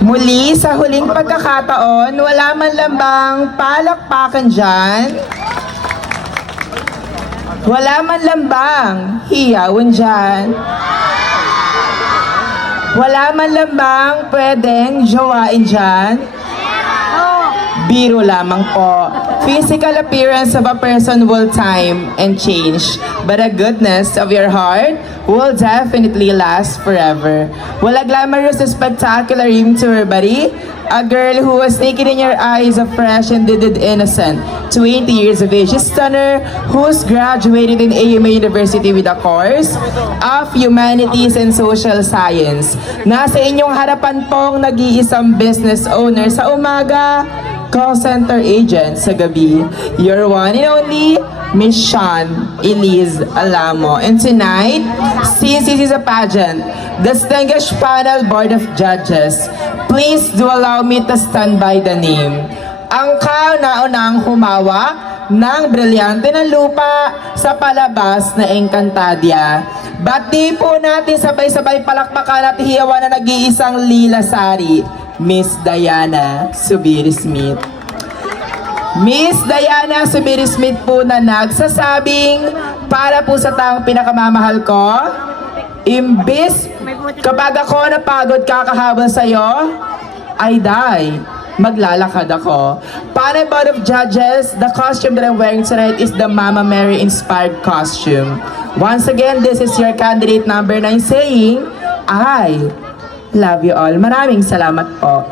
Muli sa huling pagkakataon, wala man lang bang palakpakan dyan? Wala man lang bang hiyawan dyan? Wala man lang bang pwedeng jowain dyan? Biro lamang po. Physical appearance of a person will time and change, but the goodness of your heart will definitely last forever. Wala glamorous or spectacular ring to her body. A girl who was naked in your eyes of fresh and vivid innocent. 20 years of age, a stunner who's graduated in AMA University with a course of Humanities and Social Science. Nasa inyong harapan pong nag-iisang business owner sa umaga, call center agent sa gabi. Your one and only, Miss Sean Elise Alamo. And tonight, since this is a pageant, distinguished panel board of judges, please do allow me to stand by the name. Ang kauna-unang humawak ng brilyante ng lupa sa palabas na Encantadia. Ba't di po natin sabay-sabay palakpakan at hiyawan na nag-iisang lila sari, Miss Diana Subiri-Smith. Miss Diana Subiri-Smith po na nagsasabing, para po sa taong pinakamamahal ko, imbis kapag ako napagod kakahabol sa'yo, ay die, maglalakad ako. Panel board of judges, the costume that I'm wearing tonight is the Mama Mary inspired costume. Once again, this is your candidate number 9 saying, I love you all. Maraming salamat po.